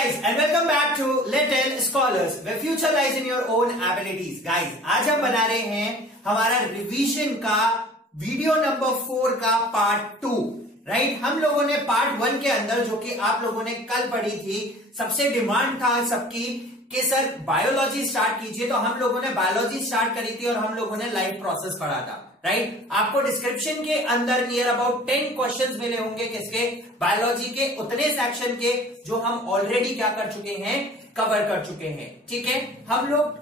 guys and welcome back to Little Scholars where future lies in your own abilities. Guys, आज हम बना रहे हैं हमारा रिवीजन का वीडियो नंबर 4 का पार्ट 2. राइट, हम लोगों ने पार्ट 1 के अंदर, जो कि आप लोगों ने कल पढ़ी थी, सबसे डिमांड था सबकी कि सर बायोलॉजी स्टार्ट कीजिए, तो हम लोगों ने बायोलॉजी स्टार्ट करी थी और हम लोगों ने लाइफ प्रोसेस पढ़ा था. राइट, आपको डिस्क्रिप्शन के अंदर नियर अबाउट 10 क्वेश्चंस मिले होंगे किसके, बायोलॉजी के, उतने सेक्शन के जो हम ऑलरेडी क्या कर चुके हैं, कवर कर चुके हैं. ठीक है, हम लोग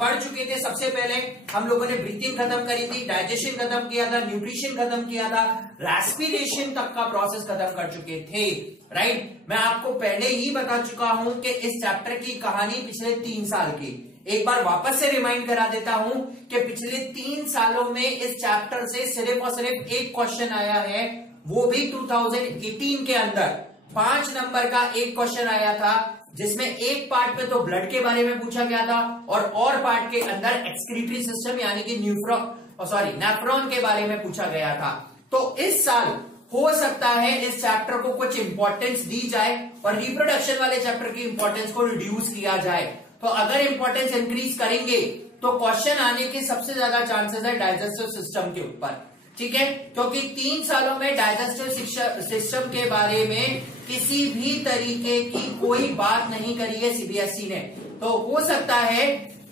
पढ़ चुके थे. सबसे पहले हम लोगों ने ब्रीथिंग खत्म करी थी, डाइजेशन खत्म किया था, न्यूट्रिशन खत्म किया था, रेस्पिरेशन तक का प्रोसेस खत्म कर चुके थे. राइट, मैं आपको पहले ही बता चुका हूं कि इस चैप्टर की कहानी पिछले 3 साल की. एक बार वापस से रिमाइंड करा देता हूं कि पिछले 3 सालों में इस चैप्टर से सिर्फ और सिर्फ एक क्वेश्चन आया है, वो भी 2018 के अंदर 5 नंबर का एक क्वेश्चन आया था, जिसमें एक पार्ट में तो ब्लड के बारे में पूछा गया था और पार्ट के अंदर एक्सक्रीटरी सिस्टम यानी कि नेफ्रॉन के बारे में पूछा गया था. तो इस साल हो सकता है इस चैप्टर को कुछ इंपॉर्टेंस दी जाए और रिप्रोडक्शन वाले चैप्टर की इंपॉर्टेंस को रिड्यूस किया जाए. तो अगर इंपॉर्टेंस इंक्रीज करेंगे तो क्वेश्चन आने के सबसे ज्यादा चांसेस है डाइजेस्टिव सिस्टम के ऊपर. ठीक है, क्योंकि 3 सालों में डाइजेस्टिव सिस्टम के बारे में किसी भी तरीके की कोई बात नहीं करी है सीबीएसई ने. तो हो सकता है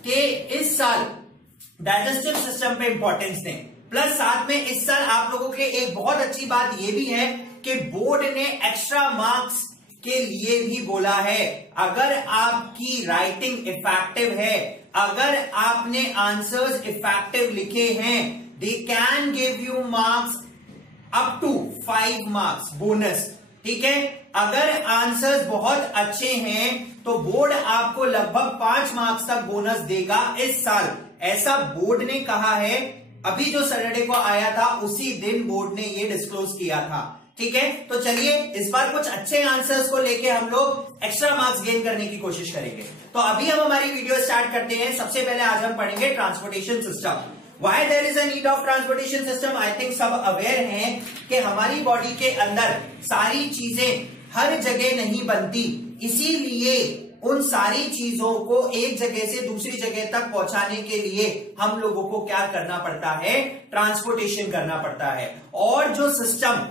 कि इस साल डाइजेस्टिव सिस्टम पे इंपॉर्टेंस दें. प्लस साथ में इस साल आप लोगों के एक बहुत अच्छी बात यह भी है कि बोर्ड ने एक्स्ट्रा मार्क्स के लिए भी बोला है. अगर आपकी राइटिंग इफेक्टिव है, अगर आपने आंसर्स इफेक्टिव लिखे हैं, they can give you marks up to 5 marks bonus. ठीक है, अगर आंसर्स बहुत अच्छे हैं तो बोर्ड आपको लगभग 5 मार्क्स तक बोनस देगा इस साल. ऐसा बोर्ड ने कहा है. अभी जो सैटरडे को आया था उसी दिन बोर्ड ने ये डिस्क्लोज किया था. ठीक है, तो चलिए इस बार कुछ अच्छे आंसर्स को लेके हम लोग एक्स्ट्रा मार्क्स गेन करने की कोशिश करेंगे. तो अभी हम हमारी वीडियो स्टार्ट करते हैं. सबसे पहले आज हम पढ़ेंगे transportation system. Why there is a need of transportation system. I think सब अवेयर हैं कि हमारी बॉडी के अंदर सारी चीजें हर जगह नहीं बनती, इसीलिए उन सारी चीजों को एक जगह से दूसरी जगह तक पहुंचाने के लिए हम लोगों को क्या करना पड़ता है, ट्रांसपोर्टेशन करना पड़ता है. और जो सिस्टम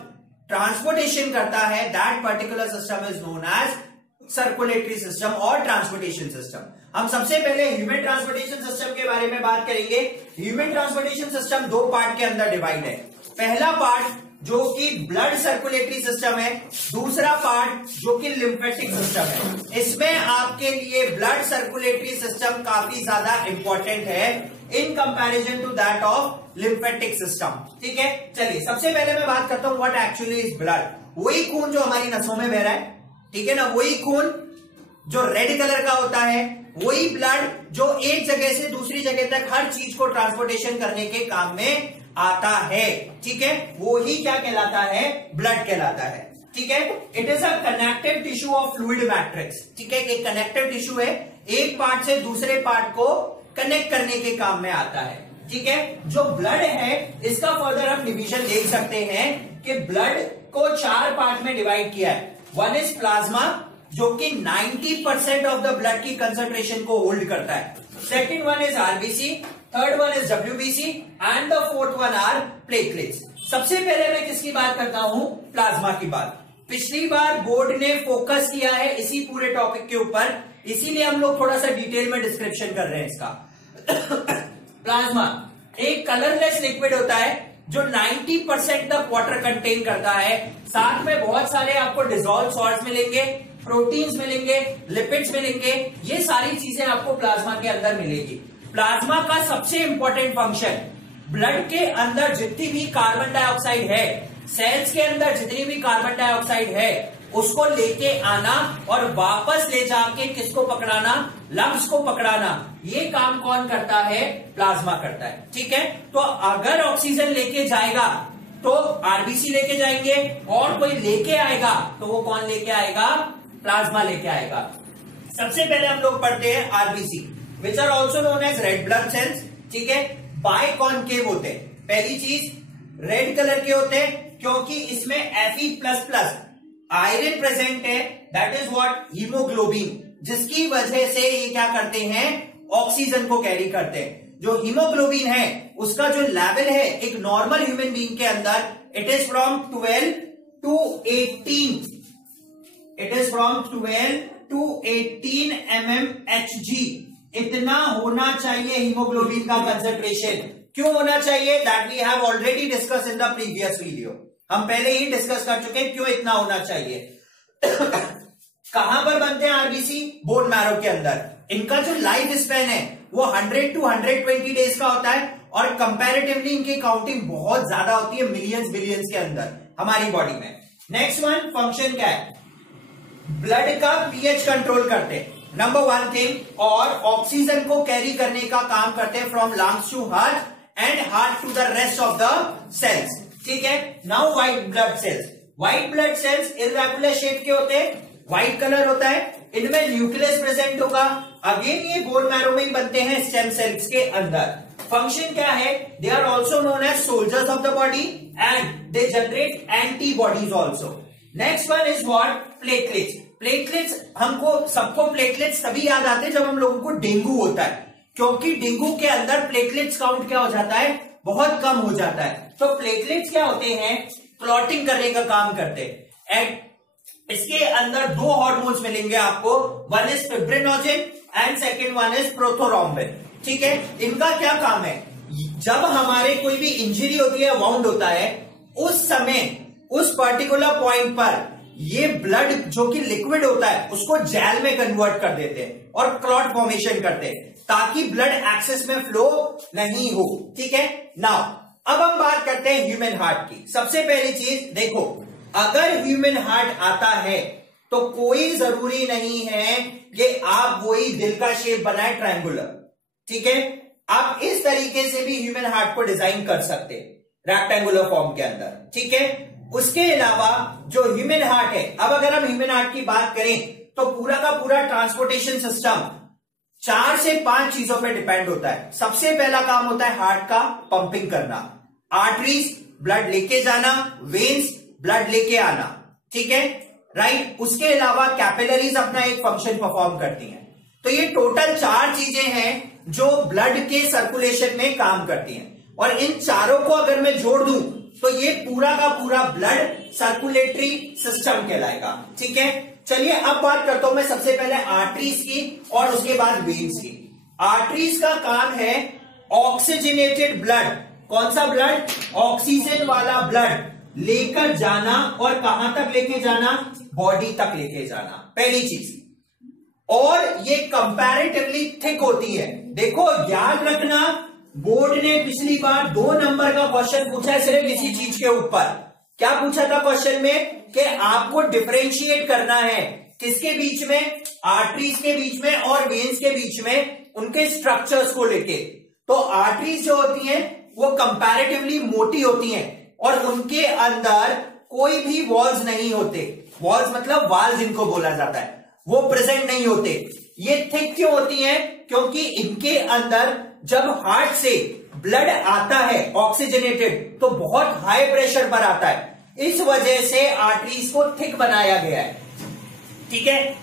ट्रांसपोर्टेशन करता है, that particular system is known as circulatory system और ट्रांसपोर्टेशन सिस्टम. हम सबसे पहले ह्यूमन ट्रांसपोर्टेशन सिस्टम के बारे में बात करेंगे. ह्यूमन ट्रांसपोर्टेशन सिस्टम 2 पार्ट के अंदर डिवाइड है. पहला पार्ट जो कि ब्लड सर्कुलेटरी सिस्टम है, दूसरा पार्ट जो कि लिम्फेटिक सिस्टम है. इसमें आपके लिए ब्लड सर्कुलेटरी सिस्टम काफी ज्यादा इंपॉर्टेंट है in comparison to that of lymphatic system. ठीक है, चलिए सबसे पहले मैं बात करता हूं व्हाट एक्चुअली इज ब्लड. वही खून जो हमारी नसों में बह रहा है, ठीक है ना, वही खून जो रेड कलर का होता है, वही ब्लड जो एक जगह से दूसरी जगह तक हर चीज को ट्रांसपोर्टेशन करने के काम में आता है. ठीक है, वो ही क्या कहलाता है, ब्लड कहलाता है. ठीक है, it is a connective tissue of fluid matrix. ठीक है, एक कनेक्टिव टिश्यू है, एक पार्ट से दूसरे पार्ट को कनेक्ट करने के काम में आता है. ठीक है, जो ब्लड है इसका फर्दर हम डिवीजन देख सकते हैं कि ब्लड को 4 पार्ट में डिवाइड किया है. वन इज प्लाज्मा, जो कि 90% ऑफ द ब्लड की कंसंट्रेशन को होल्ड करता है. Second one is RBC, third one is WBC and the fourth one are platelets. सबसे पहले मैं किसकी बात करता हूं, प्लाज्मा की बात. पिछली बार बोर्ड ने फोकस किया है इसी पूरे टॉपिक के ऊपर, इसीलिए हम लोग थोड़ा सा डिटेल में डिस्क्रिप्शन कर रहे हैं इसका. प्लाज्मा एक कलरलेस लिक्विड होता है जो 90% तक वाटर कंटेन करता है. साथ में बहुत सारे आपको डिसॉल्व सॉल्ट्स मिलेंगे, प्रोटीन्स मिलेंगे, लिपिड्स मिलेंगे. ये सारी चीजें आपको प्लाज्मा के अंदर मिलेगी. प्लाज्मा का सबसे इंपॉर्टेंट फंक्शन, ब्लड के अंदर जितनी भी कार्बन डाइऑक्साइड है, सेल्स के अंदर जितनी भी कार्बन डाइऑक्साइड है, उसको लेके आना और वापस ले जाके किसको पकड़ाना, लंग्स को पकड़ाना. ये काम कौन करता है, प्लाज्मा करता है. ठीक है, तो अगर ऑक्सीजन लेके जाएगा तो आरबीसी लेके जाएंगे, और कोई लेके आएगा तो वो कौन लेके आएगा, प्लाज्मा लेके आएगा. सबसे पहले हम लोग पढ़ते हैं RBC, which are also known as red blood cells. ठीक है, बाइकॉनकेव होते हैं. पहली चीज रेड कलर के होते हैं क्योंकि इसमें Fe++ आयरन प्रेजेंट है, दैट इज व्हाट, हीमोग्लोबिन, जिसकी वजह से ये क्या करते हैं, ऑक्सीजन को कैरी करते हैं। जो हीमोग्लोबिन है उसका जो लेवल है एक नॉर्मल ह्यूमन बीइंग के अंदर, it is from 12 to 18, it is from 12 to 18 mmHg, इतना होना चाहिए हीमोग्लोबिन का कंसेंट्रेशन। क्यों होना चाहिए, that we have already discuss in the previous video, हम पहले ही डिस्कस कर चुके हैं क्यों इतना होना चाहिए। कहां पर बनते हैं आरबीसी, बोन मैरो के अंदर। इनका जो लाइफ स्पैन है वो 100 टू 120 डेज का होता है और कंपैरेटिवली इनकी काउंटिंग बहुत ज्यादा होती है, मिलियंस बिलियंस के अंदर हमारी बॉडी में। नेक्स्ट वन, फंक्शन क्या है, ब्लड का पीएच कंट्रोल करते हैं नंबर 1 थिंग, और ऑक्सीजन को कैरी करने का काम करते हैं from lungs to heart and heart to the rest of the cells. ठीक है, now white blood cells, white blood cells irregular shape के होते हैं, व्हाइट कलर होता है, इनमें न्यूक्लियस प्रेजेंट होगा। अगेन ये बोन मैरो में ही बनते हैं स्टेम सेल्स के अंदर। फंक्शन क्या है, they are also known as soldiers of the body and they generate antibodies also. Next one is what, platelets. Platelets, हमको सबको प्लेटलेट्स तभी याद आते हैं जब हम लोगों को डेंगू होता है, क्योंकि डेंगू के अंदर प्लेटलेट्स काउंट क्या हो जाता है, बहुत कम हो जाता है। तो प्लेटलेट्स क्या होते हैं, क्लॉटिंग करने का काम करते हैं। एंड इसके अंदर 2 हार्मोन्स मिलेंगे आपको, one is fibrinogen and second one is prothrombin. ठीक है, इनका क्या काम है, जब हमारे कोई भी इंजरी होती है, वाउंड होता है, उस समय उस पर्टिकुलर पॉइंट पर ये ब्लड जो कि लिक्विड होता है उसको जेल में कन्वर्ट कर देते हैं और क्लॉट फॉर्मेशन करते हैं ताकि ब्लड एक्सेस में फ्लो नहीं हो। ठीक है, नाउ अब हम बात करते हैं ह्यूमन हार्ट की। सबसे पहली चीज देखो, अगर ह्यूमन हार्ट आता है तो कोई जरूरी नहीं है कि आप वही दिल का शेप बनाए ट्रायंगुलर। ठीक है, आप इस तरीके से भी ह्यूमन हार्ट को डिजाइन कर सकते हैं रेक्टेंगुलर फॉर्म के अंदर। ठीक है, उसके अलावा जो ह्यूमन हार्ट है, अब अगर हम ह्यूमन हार्ट की बात करें तो पूरा का पूरा ट्रांसपोर्टेशन सिस्टम 4 से 5 चीजों पर डिपेंड होता है। सबसे पहला काम होता है हार्ट का पंपिंग करना, आर्टरीज ब्लड लेके जाना, वेन्स ब्लड लेके आना। ठीक है, राइट। उसके अलावा कैपिलरीज अपना एक फंक्शन परफॉर्म करती हैं। तो ये टोटल 4 चीजें हैं जो ब्लड के सर्कुलेशन में काम करती हैं, और इन चारों को अगर मैं जोड़ दूं तो ये पूरा का पूरा ब्लड सर्कुलेटरी सिस्टम कहलाएगा। ठीक है, चलिए अब बात करता हूं मैं सबसे पहले आर्टरीज की और उसके बाद वेन्स की। आर्टरीज का काम है ऑक्सीजनेटेड ब्लड, कौन सा ब्लड, ऑक्सीजन वाला ब्लड लेकर जाना, और कहां तक लेके जाना, बॉडी तक लेके जाना, पहली चीज। और ये कंपैरेटिवली थिक होती है। देखो याद रखना, बोर्ड ने पिछली बार 2 नंबर का क्वेश्चन पूछा है सिर्फ इसी चीज के ऊपर। क्या पूछा था क्वेश्चन में, कि आपको डिफरेंशिएट करना है किसके बीच में, आर्टरीज के बीच में और वेन्स के बीच में, उनके स्ट्रक्चर्स को लेके। तो आर्टरीज जो होती हैं वो कंपैरेटिवली मोटी होती हैं और उनके अंदर कोई भी वॉल्स नहीं होते, वॉल्स मतलब वाल्व जिनको बोला जाता है, वो प्रेजेंट नहीं होते। ये थिक क्यों होती हैं, क्योंकि इनके अंदर जब हार्ट से ब्लड आता है ऑक्सीजनेटेड तो बहुत हाई प्रेशर पर आता है, इस वजह से आर्टरीज को थिक बनाया गया है। ठीक है,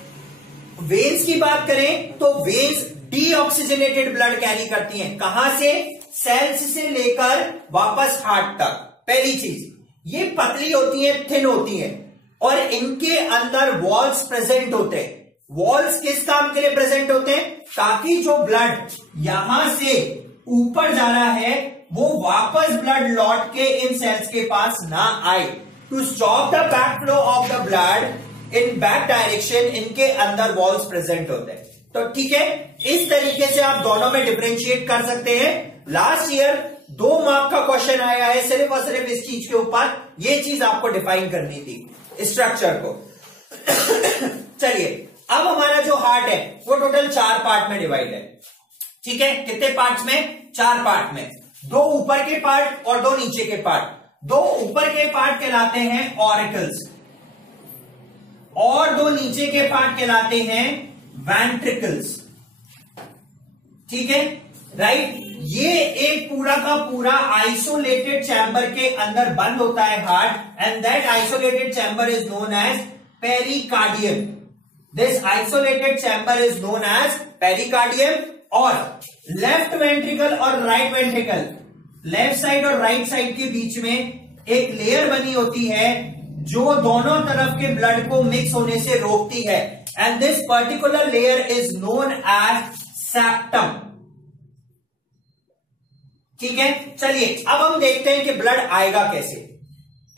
वेन्स की बात करें तो वेन्स डीऑक्सीजनेटेड ब्लड कैरी करती हैं, कहां से, सेल्स से लेकर वापस हार्ट तक। पहली चीज, ये पतली होती हैं, थिन होती हैं, और इनके अंदर वॉल्स प्रेजेंट होते हैं। वॉल्स किस काम के लिए प्रेजेंट होते हैं, ताकि जो ब्लड यहां से ऊपर जा रहा है वो वापस ब्लड लौट के इन सेल्स के पास ना आए। To stop the back flow of the blood in back direction, इनके अंदर वॉल्स प्रेजेंट होते हैं। तो ठीक है, इस तरीके से आप दोनों में डिफरेंशिएट कर सकते हैं। लास्ट ईयर 2 मार्क का क्वेश्चन आया है सिर्फ और सिर्फ इस चीज के ऊपर, ये चीज आपको डिफाइन करनी थी स्ट्रक्चर को। चलिए, अब हमारा जो हार्ट है वो टोटल 4 पार्ट में डिवाइड है। ठीक है, कितने पार्ट्स में, 4 पार्ट में, 2 ऊपर के पार्ट और 2 नीचे के पार्ट। 2 ऊपर के पार्ट कहलाते हैं ऑरिकल्स और 2 नीचे के पार्ट कहलाते हैं वेंट्रिकल्स। ठीक है, राइट। ये एक पूरा का पूरा आइसोलेटेड चैम्बर के अंदर बंद होता है heart, and that isolated chamber is known as pericardium. This isolated chamber is known as pericardium. और लेफ्ट वेंट्रिकल और राइट वेंट्रिकल, लेफ्ट साइड और राइट साइड के बीच में एक लेयर बनी होती है जो दोनों तरफ के ब्लड को मिक्स होने से रोकती है, and this particular layer is known as septum. ठीक है, चलिए अब हम देखते हैं कि ब्लड आएगा कैसे।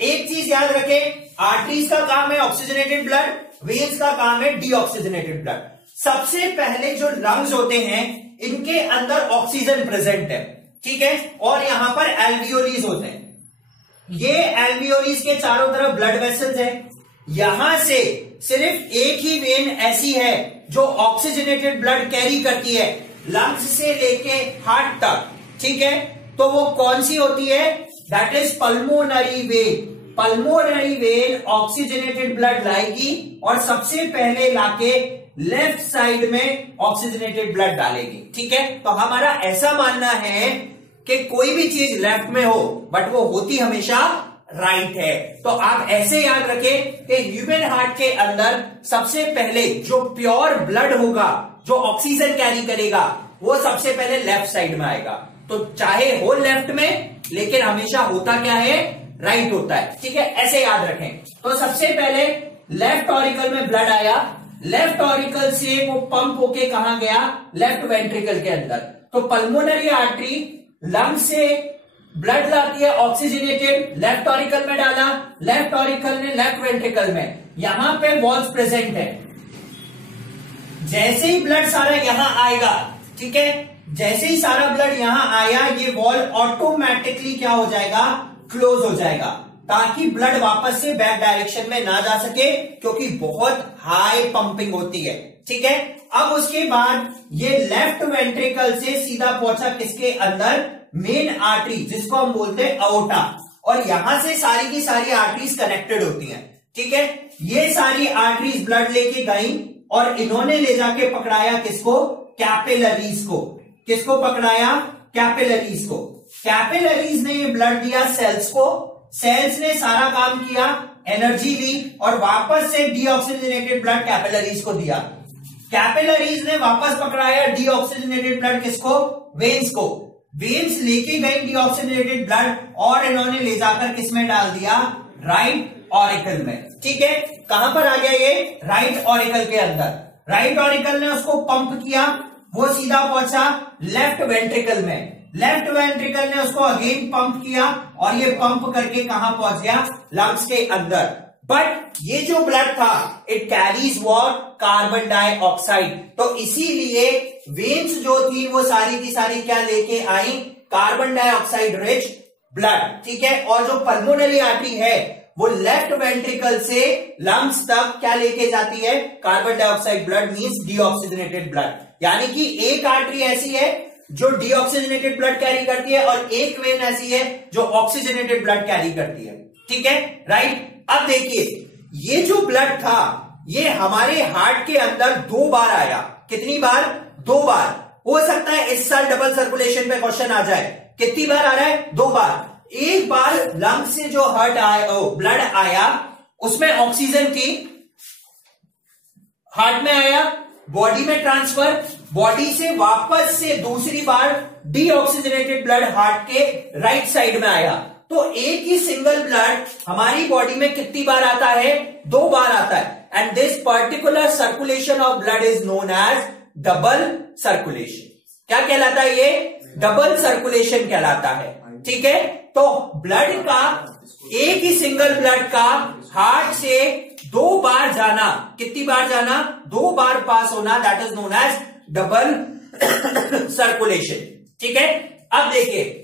एक चीज याद रखें, आर्टरीज का काम है ऑक्सीजनेटेड ब्लड, वेन्स का काम है डीऑक्सीजनेटेड ब्लड। सबसे पहले जो लंग्स होते हैं इनके अंदर ऑक्सीजन प्रेजेंट है, ठीक है, और यहां पर एल्वियोलीज होते हैं। ये एल्वियोलीज के चारों तरफ ब्लड वेसल्स है। यहां से सिर्फ एक ही वेन ऐसी है जो ऑक्सीजनेटेड ब्लड कैरी करती है लंग्स से लेके हार्ट तक, ठीक है, तो वो कौन सी होती है? That is pulmonary vein. Pulmonary vein oxygenated blood लाएगी और सबसे पहले लाके लेफ्ट साइड में ऑक्सीजनेटेड ब्लड डालेगी, ठीक है। तो हमारा ऐसा मानना है कि कोई भी चीज लेफ्ट में हो बट वो होती हमेशा राइट है। तो आप ऐसे याद रखें कि ह्यूमन हार्ट के अंदर सबसे पहले जो प्योर ब्लड होगा, जो ऑक्सीजन कैरी करेगा, वो सबसे पहले लेफ्ट साइड में आएगा। तो चाहे हो लेफ्ट में, लेकिन हमेशा होता क्या है? राइट होता है, ठीक है, ऐसे याद रखें। तो सबसे पहले लेफ्ट ऑरिकल में ब्लड आया, लेफ्ट ऑरिकल से वो पंप होके कहां गया? लेफ्ट वेंट्रिकल के अंदर। तो पल्मोनरी आर्टरी लंग से ब्लड लाती है ऑक्सीजनेटेड, लेफ्ट ऑरिकल में डाला, लेफ्ट ऑरिकल ने लेफ्ट वेंट्रिकल में, यहां पे वॉल्स प्रेजेंट है। जैसे ही ब्लड सारा यहां आएगा, ठीक है, जैसे ही सारा ब्लड यहां आया, ये वॉल ऑटोमेटिकली क्या हो जाएगा? क्लोज हो जाएगा, ताकि ब्लड वापस से बैक डायरेक्शन में ना जा सके, क्योंकि बहुत हाई पंपिंग होती है, ठीक है। अब उसके बाद ये लेफ्ट वेंट्रिकल से सीधा पहुंचा किसके अंदर? मेन आर्टरी, जिसको हम बोलते हैं अओर्टा, और यहां से सारी की सारी आर्टरीज कनेक्टेड होती हैं, ठीक है। ये सारी आर्टरीज ब्लड लेके गई और इन्होंने ले जाके पकड़ाया किसको? कैपिलरीज को। किसको पकड़ाया? कैपिलरीज को। कैपिलरीज ने ये ब्लड दिया सेल्स को, सेल्स ने सारा काम किया, एनर्जी ली और वापस से डीऑक्सीजनेटेड ब्लड कैपिलरीज को दिया। कैपिलरीज ने वापस पकड़ाया डीऑक्सीजनेटेड ब्लड किसको? वेन्स को। वेन्स लेके गई डीऑक्सीजनेटेड ब्लड और इन्होंने ले जाकर किसमें डाल दिया? राइट ऑरिकल में, ठीक है। कहां पर आ गया ये? राइट ऑरिकल के अंदर। राइट ऑरिकल ने उसको पंप किया, वो सीधा पहुंचा लेफ्ट वेंट्रिकल में। लेफ्ट वेंट्रिकल ने उसको अगेन पंप किया और ये पंप करके कहां पहुंच गया? लंग्स के अंदर। बट ये जो ब्लड था, it carries what? Carbon dioxide. तो इसीलिए वेन्स जो थी वो सारी की सारी क्या लेके आई? कार्बन डाइऑक्साइड रिच ब्लड, ठीक है। और जो पल्मोनरी आर्टरी है वो लेफ्ट वेंट्रिकल से लंग्स तक क्या लेके जाती है? Carbon dioxide blood, means deoxygenated blood. यानी कि एक आर्टरी ऐसी है जो डीऑक्सीजनेटेड ब्लड कैरी करती है और एक वेन ऐसी है जो ऑक्सीजनेटेड ब्लड कैरी करती है, ठीक है, राइट। अब देखिए, ये जो ब्लड था ये हमारे हार्ट के अंदर 2 बार आया। कितनी बार? 2 बार। हो सकता है इस साल डबल सर्कुलेशन पे क्वेश्चन आ जाए। कितनी बार आ रहा है? 2 बार। एक बार लंग से जो हार्ट आया, ब्लड आया, उसमें ऑक्सीजन थी, हार्ट में आया, बॉडी में ट्रांसफर, बॉडी से वापस से दूसरी बार डीऑक्सीजनेटेड ब्लड हार्ट के राइट साइड में आया। तो एक ही सिंगल ब्लड हमारी बॉडी में कितनी बार आता है? 2 बार आता है। And this particular circulation of blood is known as double circulation. क्या कहलाता है ये? डबल सर्कुलेशन कहलाता है, ठीक है। तो ब्लड का, एक ही सिंगल ब्लड का हार्ट से 2 बार जाना, कितनी बार जाना? 2 बार पास होना, that is known as double circulation, ठीक है। अब देखिए,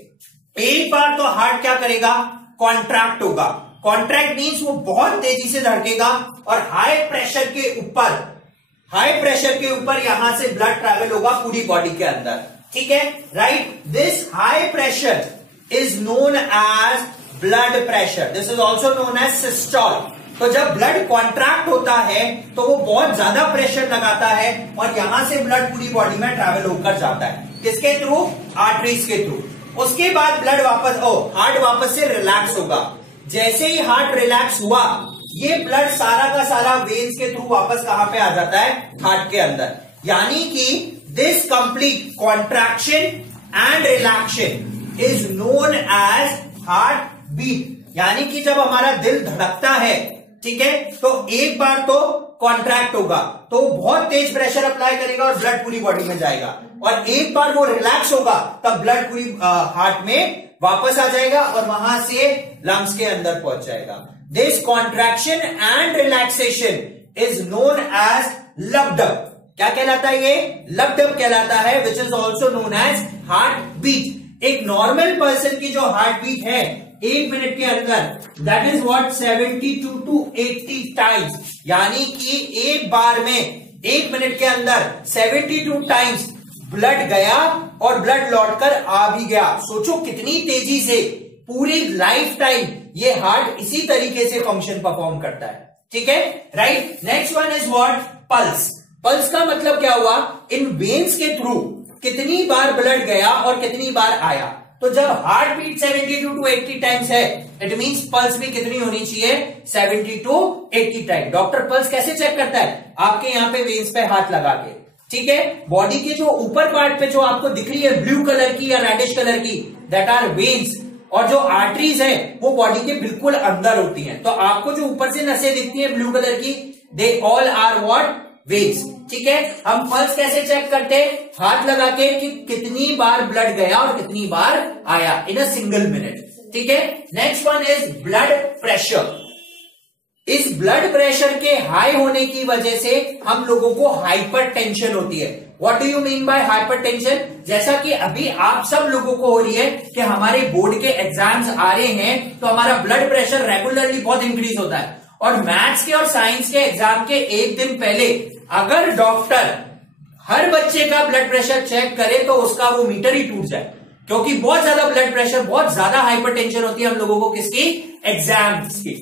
एक बार तो हार्ट क्या करेगा? कॉन्ट्रैक्ट होगा। कॉन्ट्रैक्ट मीन्स वो बहुत तेजी से धड़केगा और हाई प्रेशर के ऊपर यहां से ब्लड ट्रैवल होगा पूरी बॉडी के अंदर, ठीक है, right. This high pressure is known as blood pressure. This is also known as systole. तो जब ब्लड कॉन्ट्रैक्ट होता है तो वो बहुत ज्यादा प्रेशर लगाता है और यहां से ब्लड पूरी बॉडी में ट्रैवल होकर जाता है। किसके थ्रू? आर्टरीज के थ्रू। उसके बाद ब्लड वापस, हार्ट वापस से रिलैक्स होगा। जैसे ही हार्ट रिलैक्स हुआ, ये ब्लड सारा का सारा वेन्स के थ्रू वापस कहां पे आ जाता है, हार्ट के अंदर। यानी कि this complete contraction and relaxation is known as heart beat. यानी कि जब हमारा दिल धड़कता है, ठीक है, तो एक बार तो कॉन्ट्रैक्ट होगा, तो बहुत तेज प्रेशर अप्लाई करेगा और ब्लड पूरी बॉडी में जाएगा, और एक बार वो रिलैक्स होगा तब ब्लड पूरी हार्ट में वापस आ जाएगा और वहां से लंग्स के अंदर पहुंच जाएगा। This contraction and relaxation is known as lub dub. क्या कहलाता है ये? लबडब कहलाता है, which is also known as heart beat. एक नॉर्मल पर्सन की जो हार्ट बीट है 1 मिनट के अंदर, that is what 72 to 80 times. यानी कि एक बार में 1 मिनट के अंदर 72 टाइम्स ब्लड गया और ब्लड लौटकर आ भी गया। सोचो कितनी तेजी से पूरी लाइफ टाइम ये हार्ट इसी तरीके से फंक्शन परफॉर्म करता है, ठीक है, right. Next one is what? Pulse. Pulse का मतलब क्या हुआ? इन वेन्स के थ्रू कितनी बार ब्लड गया और कितनी बार आया। तो जब हार्ट बीट 72 to 80 टाइम्स है, इट मींस पल्स भी कितनी होनी चाहिए? 70 to 80 टाइम। डॉक्टर पल्स कैसे चेक करता है? आपके यहां पे वेन्स पे हाथ लगा के, ठीक है। बॉडी के जो ऊपर पार्ट पे जो आपको दिख रही है ब्लू कलर की या रेडिश कलर की, दैट आर वेन्स, और जो आर्टरीज है वो बॉडी के बिल्कुल अंदर होती हैं। तो आपको जो ऊपर से नसें दिखती है ब्लू कलर की, they all are what? Veins, ठीक है। हम पल्स कैसे चेक करते हैं? हाथ लगा के कि कितनी बार ब्लड गया और कितनी बार आया इन अ सिंगल मिनट, ठीक है। Next one is blood pressure. इस ब्लड प्रेशर के हाई होने की वजह से हम लोगों को हाइपर टेंशन होती है। What do you mean by hyper tension? जैसा कि अभी आप सब लोगों को हो रही है कि हमारे बोर्ड के एग्जाम्स आ रहे हैं, तो हमारा ब्लड प्रेशर रेगुलरली बहुत इंक्रीज होता है। और मैथ्स के और साइंस के एग्जाम के एक दिन पहले अगर डॉक्टर हर बच्चे का ब्लड प्रेशर चेक करे तो उसका वो मीटर ही टूट जाए, क्योंकि बहुत ज्यादा ब्लड प्रेशर, बहुत ज्यादा हाइपरटेंशन होती है हम लोगों को किसकी? एग्जाम्स की,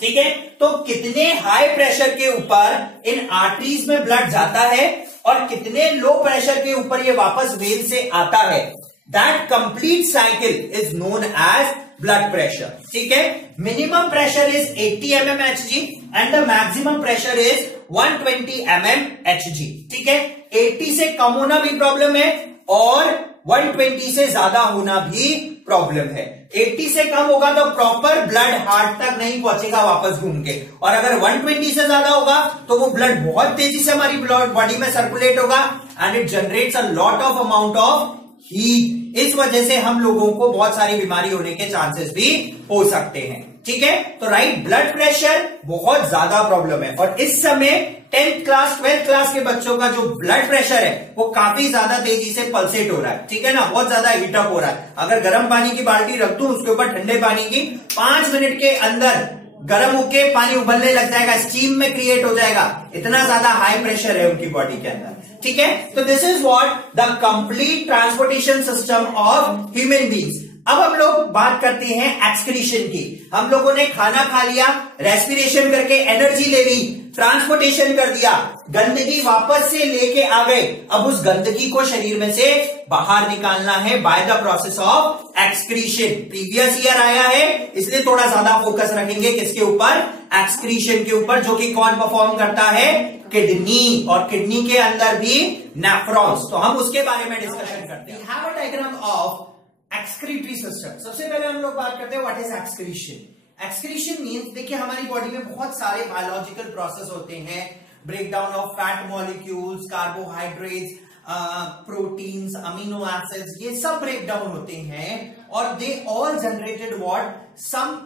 ठीक है। तो कितने हाई प्रेशर के ऊपर इन आर्टरीज में ब्लड जाता है और कितने लो प्रेशर के ऊपर ये वापस वेन से आता है, that complete cycle is known as blood pressure, ठीक है। Minimum pressure is 80 mm Hg and the maximum pressure is 120 mm Hg, ठीक है। 80 से कम होना भी प्रॉब्लम है और 120 से ज्यादा होना भी प्रॉब्लम है। 80 से कम होगा तो प्रॉपर ब्लड हार्ट तक नहीं पहुंचेगा वापस घूम के, और अगर 120 से ज्यादा होगा तो वो ब्लड बहुत तेजी से हमारी बॉडी में सर्कुलेट होगा and it generates a lot of amount of heat. इस वजह से हम लोगों को बहुत सारी बीमारी होने के चांसेस भी हो सकते हैं, ठीक है। तो राइट, ब्लड प्रेशर बहुत ज्यादा प्रॉब्लम है, और इस समय 10th क्लास 12th क्लास के बच्चों का जो ब्लड प्रेशर है वो काफी ज्यादा तेजी से पल्सेट हो रहा है, ठीक है ना, बहुत ज्यादा हीटअप हो रहा है। अगर गर्म पानी की बाल्टी रख दूं उसके ऊपर ठंडे पानी की, 5 मिनट के अंदर गर्म होके पानी उबलने लग जाएगा, स्टीम में क्रिएट हो जाएगा, इतना ज्यादा हाई प्रेशर है उनकी बॉडी के अंदर, ठीक है। तो this is what the complete transportation system of human beings. अब हम लोग बात करते हैं एक्सक्रीशन की। हम लोगों ने खाना खा लिया, रेस्पिरेशन करके एनर्जी ले ली, ट्रांसपोर्टेशन कर दिया, गंदगी वापस से लेके आ गए। अब उस गंदगी को शरीर में से बाहर निकालना है by the process of excretion. Previous year आया है इसलिए थोड़ा ज्यादा फोकस रखेंगे किसके ऊपर? एक्सक्रीशन के ऊपर, जो कि कौन परफॉर्म करता है? किडनी, और किडनी के अंदर भी नेफ्रॉन्स। तो हम उसके बारे में डिस्कशन करते हैं। We have a diagram of excretory system. सबसे पहले हम लोग बात करते हैं what is excretion. Excretion means, देखिए हमारी बॉडी में बहुत सारे बायोलॉजिकल प्रोसेस होते हैं, breakdown of fat molecules, carbohydrates, proteins, amino acids, ये सब ब्रेकडाउन होते हैं और they all generated what? Some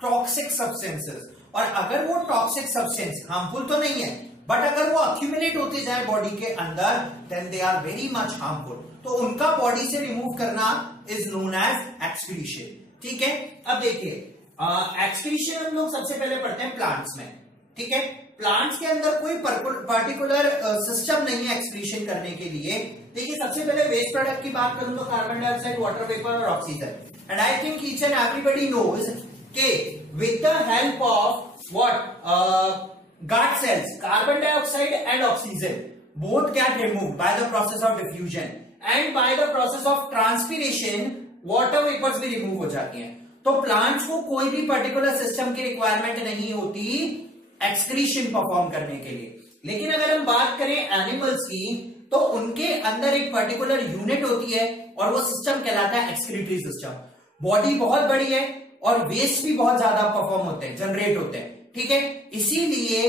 toxic substances. और अगर वो टॉक्सिक सब्सटेंस हार्मफुल तो नहीं है, बट अगर वो अक्यूमुलेट होते जाए बॉडी के अंदर, then they are very much harmful. तो उनका बॉडी से रिमूव करना इज नोन एज एक्सक्रीशन, ठीक है। अब देखिए, एक्सक्रीशन हम लोग सबसे पहले पढ़ते हैं प्लांट्स में, ठीक है। प्लांट्स के अंदर कोई पर्टिकुलर सिस्टम नहीं है एक्सक्रीशन करने के लिए। देखिए, सबसे पहले वेस्ट प्रोडक्ट की बात करूं तो कार्बन डाइऑक्साइड, वाटर वेपर और oxygen. And I think each and everybody knows के with the help of what? gut cells, carbon dioxide and oxygen both get removed by the process of diffusion and by the process of transpiration water vapors भी remove हो जाती हैं। तो plants को कोई भी particular system की requirement नहीं होती एक्सक्रीशन परफॉर्म करने के लिए। लेकिन अगर हम बात करें एनिमल्स की, तो उनके अंदर एक पर्टिकुलर यूनिट होती है और वो सिस्टम कहलाता है एक्सक्रीटरी सिस्टम। बॉडी बहुत बड़ी है और वेस्ट भी बहुत ज्यादा परफॉर्म होते हैं, जनरेट होते हैं, ठीक है। इसीलिए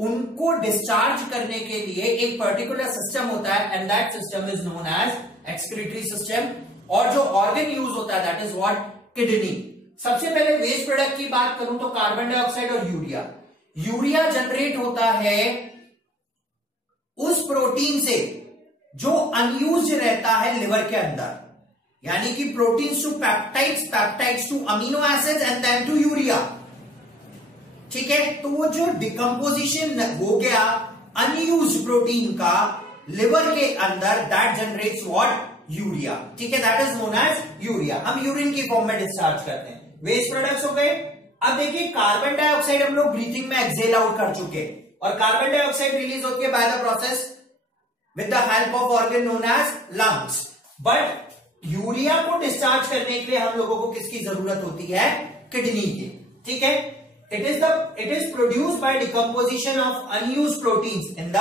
उनको डिस्चार्ज करने के लिए एक पर्टिकुलर सिस्टम होता है and that system is known as excretory system. और जो ऑर्गन यूज होता है दैट इज व्हाट, किडनी। सबसे पहले वेस्ट प्रोडक्ट की बात करूं तो कार्बन डाइऑक्साइड और यूरिया। यूरिया जनरेट होता है उस प्रोटीन से जो अनयूज्ड रहता है लिवर के अंदर, यानी कि proteins to peptides, peptides to amino acids and then to urea, ठीक है। तो वो जो डिकम्पोजिशन हो गया अनयूज्ड प्रोटीन का लिवर के अंदर, दैट जनरेट्स व्हाट, यूरिया, ठीक है। That is known as urea. हम यूरिन की फॉर्म में डिस्चार्ज करते हैं। वेस्ट प्रोडक्ट्स हो गए। अब देखिए कार्बन डाइऑक्साइड हम लोग ब्रीथिंग में एक्सेल आउट कर चुके, और कार्बन डाइऑक्साइड रिलीज होती है by the process with the help of organ known as lungs. But urea को डिस्चार्ज करने के लिए हम लोगों को किसकी जरूरत होती है, किडनी की, ठीक है। It is produced by decomposition of unused proteins in the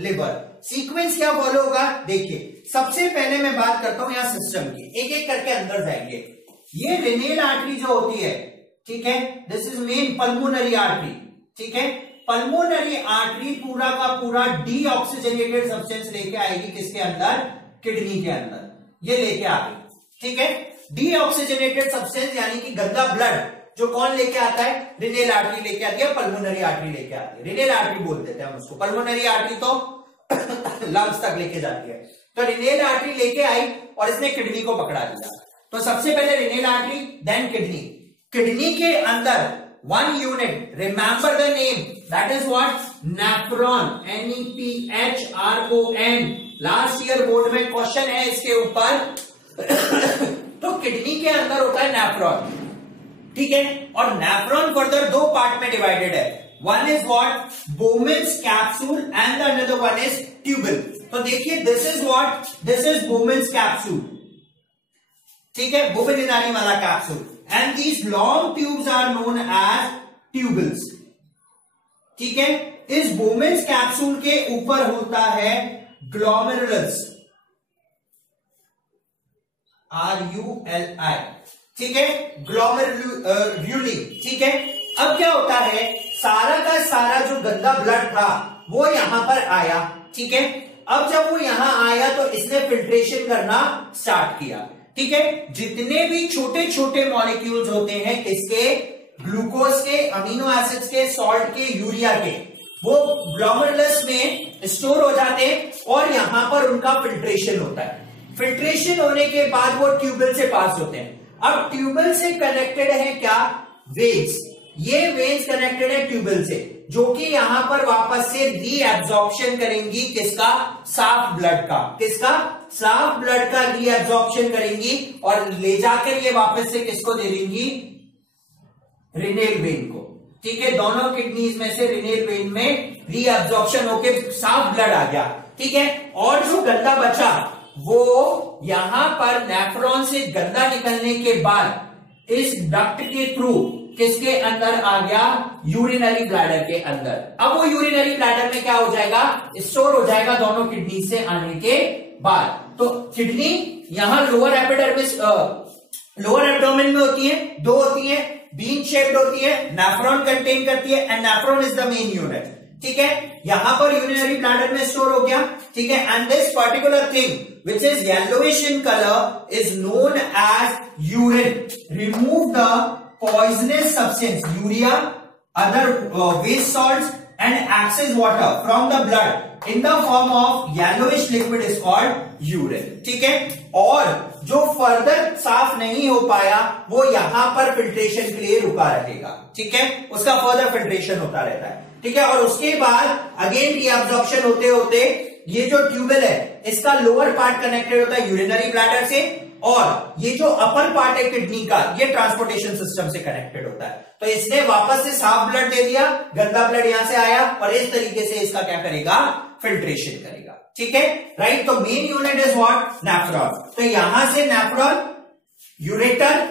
liver. Sequence क्या फॉलो होगा, देखिए सबसे पहले मैं बात करता हूं यहां सिस्टम की, एक एक करके अंदर जाएंगे। ये रेनेल आर्टरी जो होती है, ठीक है, this is main pulmonary artery, ठीक है। पल्मोनरी आर्टरी पूरा का पूरा डीऑक्सीजनेटेड सब्सटेंस लेके आएगी किसके अंदर, किडनी के अंदर, ये लेके आ गई, ठीक है। डीऑक्सीजनेटेड सब्सटेंस यानी कि गंदा ब्लड जो कौन लेके आता है, रेनेल आर्टरी लेके आती है, पल्मोनरी आर्टरी लेके आती है। रेनेल आर्टरी बोल देते हैं हम उसको, पल्मोनरी आर्टरी तो लंग्स तक लेके जाती है। तो रेनेल आर्टरी लेके आई और इसने किडनी को पकड़ा दिया। तो सबसे पहले रेनेल आर्टरी देन किडनी। किडनी के अंदर one unit, remember the name, that is what, nephron, NEPHRON। Last year board में क्वेश्चन है इसके ऊपर। तो किडनी के अंदर होता है नेफ्रॉन, ठीक है। और नेफ्रॉन फर्दर दो पार्ट में डिवाइडेड है, one is what, Bowman's capsule and another one is tubule. तो देखिए this is what, this is Bowman's capsule, ठीक है, बोमेनिनारी वाला capsule, and these long tubes are known as tubules, ठीक है। इस बोमेन्स कैप्सूल के ऊपर होता है ग्लोमेरुलस, RULI, ठीक है, ग्लोमेरुली, ठीक है। अब क्या होता है, सारा का सारा जो गंदा ब्लड था वो यहां पर आया, ठीक है। अब जब वो यहां आया तो इसने फिल्ट्रेशन करना स्टार्ट किया, ठीक है। जितने भी छोटे छोटे मॉलिक्यूल्स होते हैं किसके, ग्लूकोज के, अमीनो एसिड्स के, सॉल्ट के, यूरिया के, वो ग्लोमेरुलस में स्टोर हो जाते हैं और यहां पर उनका फिल्ट्रेशन होता है। फिल्ट्रेशन होने के बाद वो ट्यूबल से पास होते हैं। अब ट्यूबल से कनेक्टेड है क्या, वेन्स। ये वेन्स कनेक्टेड है ट्यूबल से, जो कि यहां पर वापस से रीएब्जॉर्प्शन करेंगी किसका, साफ ब्लड का, किसका, साफ ब्लड का रीएब्जॉर्प्शन करेंगी और ले जाकर ये वापस से किसको दे देंगी, रेनेल वेन को, ठीक है। दोनों किडनीज में से रेनेल वेन में रीएब्जॉर्प्शन होके साफ ब्लड आ गया, ठीक है। और जो गंदा बचा वो यहां पर नेफ्रॉन से गंदा निकलने के बाद इस डक्ट के थ्रू किसके अंदर आ गया, यूरिनरी ब्लैडर के अंदर। अब वो यूरिनरी ब्लैडर में क्या हो जाएगा, स्टोर हो जाएगा दोनों किडनी से आने के बाद। तो किडनी यहां लोअर एपिडर्मिस, लोअर एब्डोमेन में होती है, दो होती है, बीन शेप्ड होती है, नेफ्रॉन कंटेन करती है and nephron is the main unit, ठीक है। यहां पर यूरिनरी ब्लैडर में स्टोर हो गया, ठीक है। And this particular thing which is yellowish in color is known as urine. Remove the poisonous substance, urea, other waste salts and excess water from the blood in the form of yellowish liquid is called urine, ठीक है। और जो further साफ नहीं हो पाया वो यहां पर फिल्ट्रेशन के लिए रुका रहेगा, ठीक है, उसका फर्दर फिल्ट्रेशन होता रहता है, ठीक है। और उसके बाद अगेन रीअब्जॉर्प्शन होते होते ये जो ट्यूबल है इसका लोअर पार्ट कनेक्टेड होता है यूरिनरी ब्लैडर से, और ये जो अपर पार्ट है किडनी का ये ट्रांसपोर्टेशन सिस्टम से कनेक्टेड होता है। तो इसने वापस से साफ ब्लड दे दिया, गंदा ब्लड यहां से आया और इस तरीके से इसका क्या करेगा, फिल्ट्रेशन करेगा, ठीक है, राइट। तो main unit is what, nephron. तो यहां से nephron, ureter,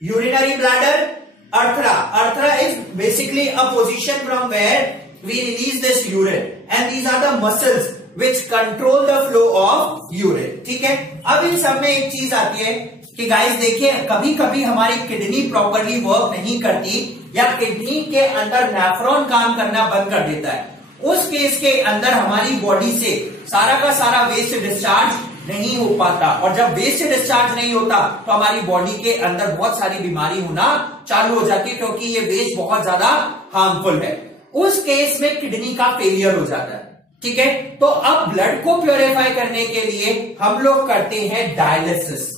urinary bladder, arthra. Arthra is basically a position from where we release this urine, and these are the muscles which control the flow of urine. ठीक है, अब इन सब में एक चीज आती है कि गाइस देखिए, कभी कभी हमारी किडनी प्रॉपरली वर्क नहीं करती या किडनी के अंदर नेफ्रॉन काम करना बंद कर देता है। उस केस के अंदर हमारी बॉडी से सारा का सारा वेस्ट डिस्चार्ज नहीं हो पाता, और जब वेस्ट डिस्चार्ज नहीं होता तो हमारी बॉडी के अंदर बहुत सारी बीमारी होना चालू हो जाती है, क्योंकि ये वेस्ट बहुत ज्यादा हार्मफुल है। उस केस में किडनी का फेलियर हो जाता है। ठीक है, तो अब ब्लड को प्योरीफाई करने के लिए हम लोग करते हैं डायलिसिस।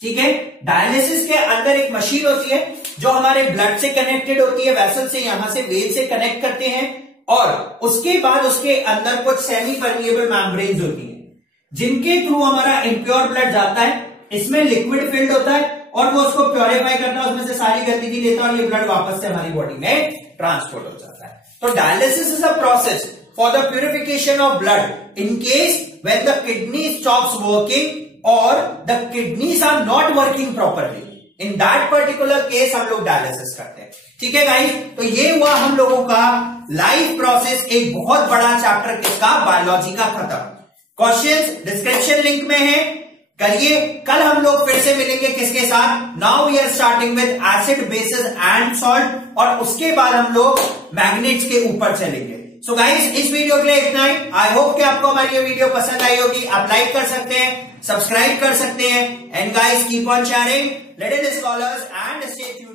ठीक है, डायलिसिस के अंदर एक मशीन होती है जो हमारे ब्लड से कनेक्टेड होती है, वेसल से, यहां से वेन से कनेक्ट करते हैं, और उसके बाद उसके अंदर कुछ सेमी परमिएबल मेम्ब्रेन्स होती हैं जिनके थ्रू हमारा इम्प्योर ब्लड जाता है। इसमें लिक्विड फिल्ड होता है और वो उसको प्योरीफाई करता है, उसमें से सारी गंदगी लेता है और ये ब्लड वापस से हमारी बॉडी में ट्रांसपोर्ट हो जाता है। तो dialysis is a process for the purification of blood in case when the kidney stops working और the kidneys are not working properly. In that particular case हम लोग डायलिसिस करते हैं। ठीक है गाइस, तो ये हुआ हम लोगों का लाइफ प्रोसेस, एक बहुत बड़ा चैप्टर किसका, बायोलॉजी का खत्म। क्वेश्चंस डिस्क्रिप्शन लिंक में है, करिए। कल हम लोग फिर से मिलेंगे किसके साथ, now we are starting with acid, bases and salt, और उसके बाद हम लोग मैग्नेट्स के ऊपर चलेंगे। सो गाइस, इस वीडियो के लिए इतना ही। आई होप कि आपको हमारी ये वीडियो पसंद आई होगी। आप लाइक कर सकते हैं, सब्सक्राइब कर सकते हैं, and guys keep on sharing, little scholars, and stay tuned.